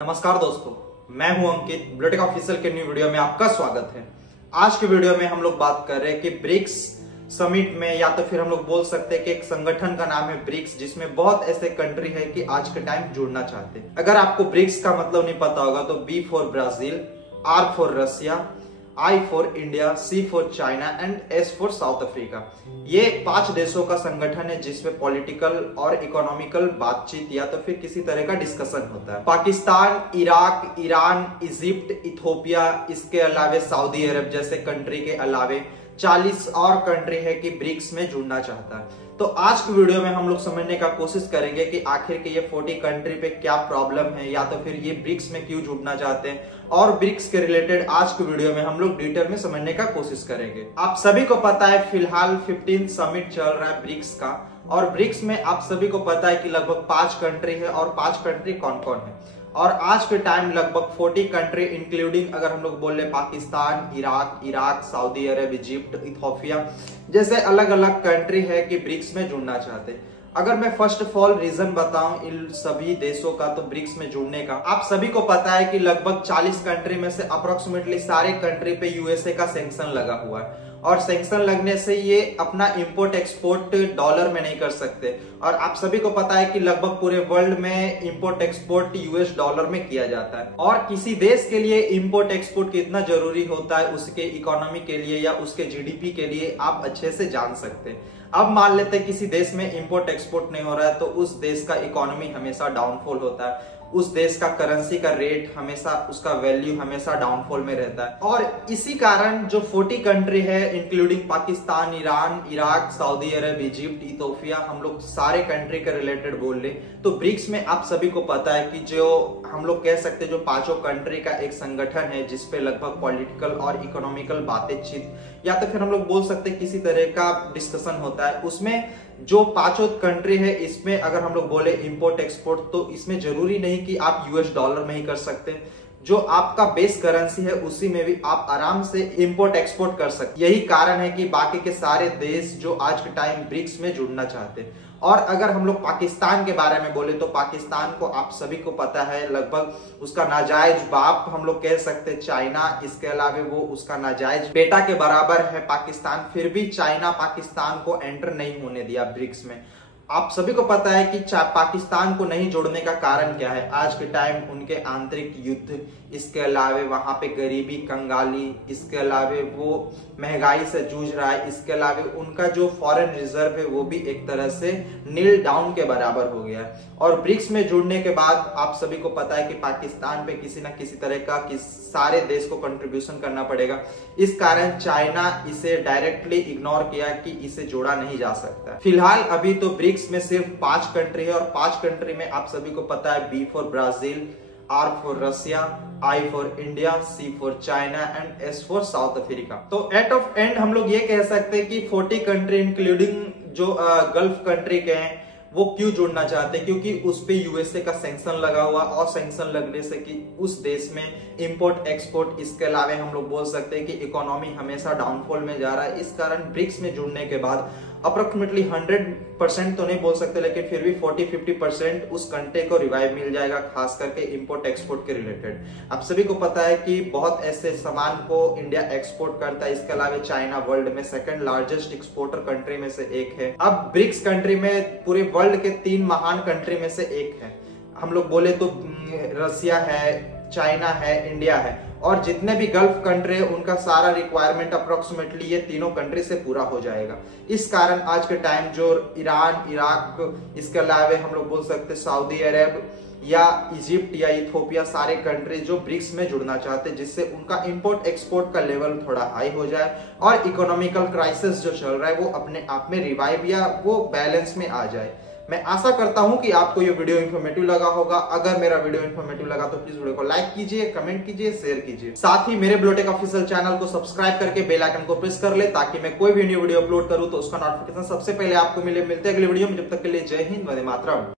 नमस्कार दोस्तों, मैं हूं अंकित। ब्लूटेक ऑफिशियल के न्यू वीडियो में आपका स्वागत है। आज के वीडियो में हम लोग बात कर रहे हैं कि ब्रिक्स समिट में, या तो फिर हम लोग बोल सकते हैं कि एक संगठन का नाम है ब्रिक्स, जिसमें बहुत ऐसे कंट्री है कि आज के टाइम जुड़ना चाहते हैं। अगर आपको ब्रिक्स का मतलब नहीं पता होगा तो B for Brazil, R for Russia, I for India, C for China and S for South Africa. ये 5 देशों का संगठन है जिसमें पॉलिटिकल और इकोनॉमिकल बातचीत या तो फिर किसी तरह का डिस्कशन होता है। Pakistan, Iraq, Iran, Egypt, Ethiopia, इसके अलावे सऊदी अरब जैसे कंट्री के अलावे 40 और कंट्री है कि ब्रिक्स में जुड़ना चाहता है। तो आज की वीडियो में हम लोग समझने का कोशिश करेंगे कि आखिर के ये 40 कंट्री पे क्या प्रॉब्लम है, या तो फिर ये ब्रिक्स में क्यों जुड़ना चाहते हैं, और ब्रिक्स के रिलेटेड आज की वीडियो में हम लोग डिटेल में समझने का कोशिश करेंगे। आप सभी को पता है फिलहाल 15 समिट चल रहा है ब्रिक्स का, और ब्रिक्स में आप सभी को पता है कि लगभग 5 कंट्री है, और 5 कंट्री कौन कौन है। और आज के टाइम लगभग 40 कंट्री इंक्लूडिंग अगर हम लोग बोले Pakistan, Iraq, Saudi Arab, Egypt, Ethiopia जैसे अलग अलग कंट्री है कि ब्रिक्स में जुड़ना चाहते हैं। अगर मैं फर्स्ट ऑफ ऑल रीजन बताऊं इन सभी देशों का तो ब्रिक्स में जुड़ने का, आप सभी को पता है कि लगभग 40 कंट्री में से अप्रोक्सीमेटली सारे कंट्री पे यूएसए का सैंक्शन लगा हुआ है, और सैंक्शन लगने से ये अपना इंपोर्ट एक्सपोर्ट डॉलर में नहीं कर सकते। और आप सभी को पता है कि लगभग पूरे वर्ल्ड में इंपोर्ट एक्सपोर्ट यूएस डॉलर में किया जाता है, और किसी देश के लिए इंपोर्ट एक्सपोर्ट कितना जरूरी होता है उसके इकोनॉमी के लिए या उसके जीडीपी के लिए आप अच्छे से जान सकते हैं। अब मान लेते हैं किसी देश में इंपोर्ट एक्सपोर्ट नहीं हो रहा है तो उस देश का इकोनॉमी हमेशा डाउनफॉल होता है, उस देश का करेंसी का रेट हमेशा, उसका वैल्यू हमेशा डाउनफॉल में रहता है। और इसी कारण जो 40 कंट्री है including Pakistan, Iran, Iraq, Saudi Arab, Egypt, Ethiopia, हम लोग सारे कंट्री के रिलेटेड बोल ले तो ब्रिक्स में आप सभी को पता है कि जो हम लोग कह सकते हैं जो 5 कंट्री का एक संगठन है जिसपे लगभग पॉलिटिकल और इकोनॉमिकल बातचीत या तो फिर हम लोग बोल सकते हैं किसी तरह का डिस्कशन होता है। उसमें जो 5 कंट्री है इसमें अगर हम लोग बोले इंपोर्ट एक्सपोर्ट तो इसमें जरूरी नहीं कि आप यूएस डॉलर में ही कर सकते हैं, जो आपका बेस करेंसी है उसी में भी आप आराम से इंपोर्ट एक्सपोर्ट कर सकते। यही कारण है कि बाकी के सारे देश जो आज के टाइम ब्रिक्स में जुड़ना चाहते हैं। और अगर हम लोग पाकिस्तान के बारे में बोले तो पाकिस्तान को आप सभी को पता है लगभग उसका नाजायज बाप हम लोग कह सकते हैं चाइना, इसके अलावे वो उसका नाजायज बेटा के बराबर है पाकिस्तान, फिर भी चाइना पाकिस्तान को एंटर नहीं होने दिया ब्रिक्स में। आप सभी को पता है कि पाकिस्तान को नहीं जोड़ने का कारण क्या है। आज के टाइम उनके आंतरिक युद्ध, इसके अलावे वहां पे गरीबी, कंगाली, इसके अलावे वो महंगाई से जूझ रहा है, इसके अलावे उनका जो फॉरेन रिजर्व है वो भी एक तरह से नील डाउन के बराबर हो गया है। और ब्रिक्स में जुड़ने के बाद आप सभी को पता है कि पाकिस्तान पे किसी ना किसी तरह का सारे देश को कंट्रीब्यूशन करना पड़ेगा। इस कारण चाइना इसे डायरेक्टली इग्नोर किया कि इसे जोड़ा नहीं जा सकता। फिलहाल अभी तो ब्रिक्स में सिर्फ 5 कंट्री है, और 5 कंट्री में आप सभी को पता है B for Brazil, R for Russia, I for India, C for China and S for South Africa. तो एट ऑफ एंड हम लोग ये कह सकते हैं कि 40 कंट्री इंक्लूडिंग जो गल्फ कंट्री के हैं वो क्यों जुड़ना चाहते हैं, क्योंकि उस पे यूएसए का सैंक्शन लगा हुआ, और सैंक्शन लगने से कि उस देश में इंपोर्ट एक्सपोर्ट, इसके अलावे हम लोग बोल सकते हैं कि इकोनॉमी हमेशा डाउनफॉल में जा रहा है। इस कारण ब्रिक्स में जुड़ने के बाद अप्रोक्सीमेटली 100% तो नहीं बोल सकते, लेकिन फिर भी 40-50% उस कंट्री को रिवाइव मिल जाएगा, खास करके इंपोर्ट एक्सपोर्ट के रिलेटेड। आप सभी को पता है कि बहुत ऐसे सामान को इंडिया एक्सपोर्ट करता है, इसके अलावा चाइना वर्ल्ड में 2nd लार्जेस्ट एक्सपोर्टर कंट्री में से एक है। अब ब्रिक्स कंट्री में पूरे वर्ल्ड के 3 महान कंट्री में से एक है। हम लोग बोले तो रसिया है, चाइना है, इंडिया है, और जितने भी गल्फ कंट्री है उनका सारा रिक्वायरमेंट अप्रोक्सीमेटली ये तीनों कंट्री से पूरा हो जाएगा। इस कारण आज के टाइम जो ईरान, इराक, इसके अलावे हम लोग बोल सकते हैं सऊदी अरब या इजिप्ट या इथोपिया, सारे कंट्री जो ब्रिक्स में जुड़ना चाहते हैं, जिससे उनका इंपोर्ट एक्सपोर्ट का लेवल थोड़ा हाई हो जाए और इकोनॉमिकल क्राइसिस जो चल रहा है वो अपने आप में रिवाइव या वो बैलेंस में आ जाए। मैं आशा करता हूं कि आपको ये वीडियो इन्फॉर्मेटिव लगा होगा। अगर मेरा वीडियो इन्फॉर्मेटिव लगा तो प्लीज वीडियो को लाइक कीजिए, कमेंट कीजिए, शेयर कीजिए। साथ ही मेरे ब्लूटेक ऑफिशियल चैनल को सब्सक्राइब करके बेल आइकन को प्रेस कर ले, ताकि मैं कोई भी न्यू वीडियो अपलोड करूं तो उसका नोटिफिकेशन सबसे पहले आपको मिले। मिलते हैं अगले वीडियो में, जब तक के लिए जय हिंद, वंदे मातरम।